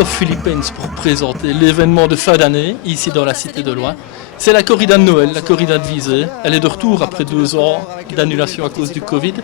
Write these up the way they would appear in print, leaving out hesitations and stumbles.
Christophe Philippens pour présenter l'événement de fin d'année, ici dans la Cité de Loing. C'est la corrida de Noël, la corrida de Visé. Elle est de retour après 2 ans d'annulation à cause du Covid.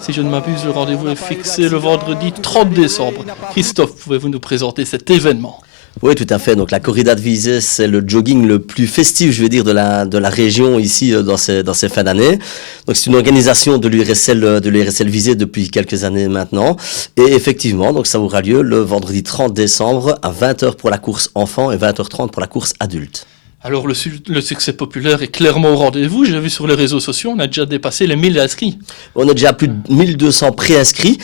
Si je ne m'abuse, le rendez-vous est fixé le vendredi 30 décembre. Christophe, pouvez-vous nous présenter cet événement ? Oui, tout à fait. Donc la corrida de Visé, c'est le jogging le plus festif, je veux dire, de la région ici dans ces fins d'année. Donc c'est une organisation de l'URSL Visé depuis quelques années maintenant. Et effectivement, donc ça aura lieu le vendredi 30 décembre à 20h pour la course enfant et 20h30 pour la course adulte. Alors le succès populaire est clairement au rendez-vous. J'ai vu sur les réseaux sociaux, on a déjà dépassé les 1000 inscrits. On a déjà plus de 1200 préinscrits,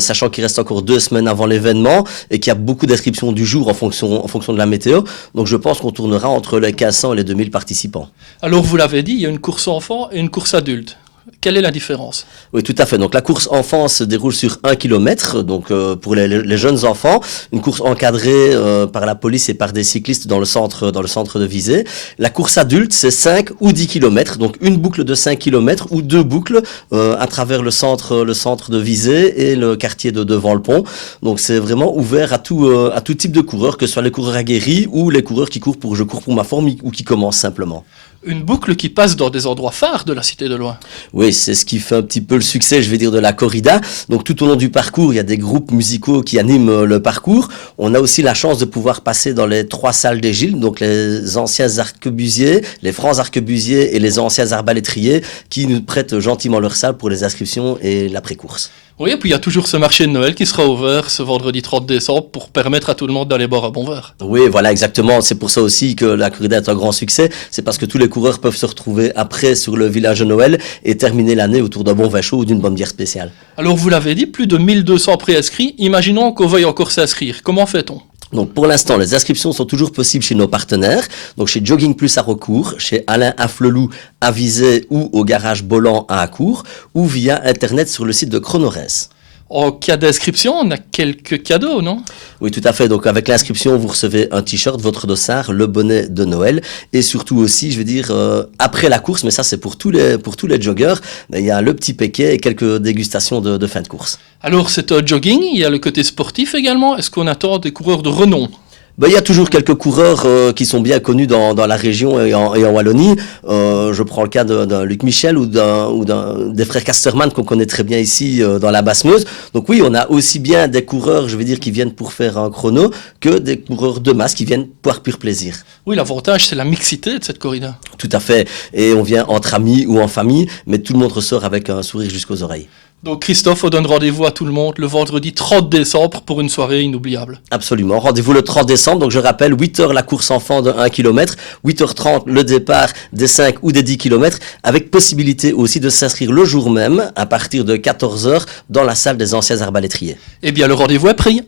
sachant qu'il reste encore 2 semaines avant l'événement et qu'il y a beaucoup d'inscriptions du jour en fonction de la météo. Donc je pense qu'on tournera entre les 1500 et les 2000 participants. Alors vous l'avez dit, il y a une course enfant et une course adulte. Quelle est la différence ? Oui, tout à fait. Donc la course enfant se déroule sur 1 km, donc pour les jeunes enfants, une course encadrée par la police et par des cyclistes dans le centre de Visé. La course adulte, c'est 5 ou 10 km, donc une boucle de 5 km ou 2 boucles à travers le centre de Visé et le quartier de devant le pont. Donc c'est vraiment ouvert à tout type de coureurs, que ce soit les coureurs aguerris ou les coureurs qui courent pour je cours pour ma forme ou qui commencent simplement. Une boucle qui passe dans des endroits phares de la Cité de Loing. Oui, c'est ce qui fait un petit peu le succès, je vais dire, de la corrida. Donc tout au long du parcours, il y a des groupes musicaux qui animent le parcours. On a aussi la chance de pouvoir passer dans les 3 salles des Gilles, donc les anciens arquebusiers, les francs arquebusiers et les anciens arbalétriers qui nous prêtent gentiment leur salle pour les inscriptions et l'après-course. Oui, et puis il y a toujours ce marché de Noël qui sera ouvert ce vendredi 30 décembre pour permettre à tout le monde d'aller boire un bon verre. Oui, voilà, exactement. C'est pour ça aussi que la corrida est un grand succès. C'est parce que tous les coureurs peuvent se retrouver après sur le village de Noël et terminer l'année autour d'un bon vin chaud ou d'une bonne bière spéciale. Alors vous l'avez dit, plus de 1200 préinscrits. Imaginons qu'on veuille encore s'inscrire. Comment fait-on ? Donc pour l'instant, les inscriptions sont toujours possibles chez nos partenaires, donc chez Jogging Plus à Recourt, chez Alain Afflelou à Visé ou au garage Bolland à Accourt, ou via Internet sur le site de Chronorès. En cas d'inscription, on a quelques cadeaux, non ? Oui, tout à fait. Donc avec l'inscription, vous recevez un t-shirt, votre dossard, le bonnet de Noël et surtout aussi, je veux dire, après la course, mais ça c'est pour tous les joggeurs, il y a le petit paquet et quelques dégustations de fin de course. Alors c'est un jogging, il y a le côté sportif également. Est-ce qu'on attend des coureurs de renom ? Il y a toujours quelques coureurs qui sont bien connus dans la région et en Wallonie. Je prends le cas d'un Luc Michel ou des frères Casterman qu'on connaît très bien ici dans la Basse-Meuse. Donc oui, on a aussi bien des coureurs, je veux dire, qui viennent pour faire un chrono que des coureurs de masse qui viennent pour pur plaisir. Oui, l'avantage, c'est la mixité de cette corrida. Tout à fait. Et on vient entre amis ou en famille, mais tout le monde ressort avec un sourire jusqu'aux oreilles. Donc Christophe, on donne rendez-vous à tout le monde le vendredi 30 décembre pour une soirée inoubliable. Absolument, rendez-vous le 30 décembre, donc je rappelle 8h la course enfant de 1 km, 8h30 le départ des 5 ou des 10 km, avec possibilité aussi de s'inscrire le jour même à partir de 14h dans la salle des anciens arbalétriers. Eh bien le rendez-vous est pris.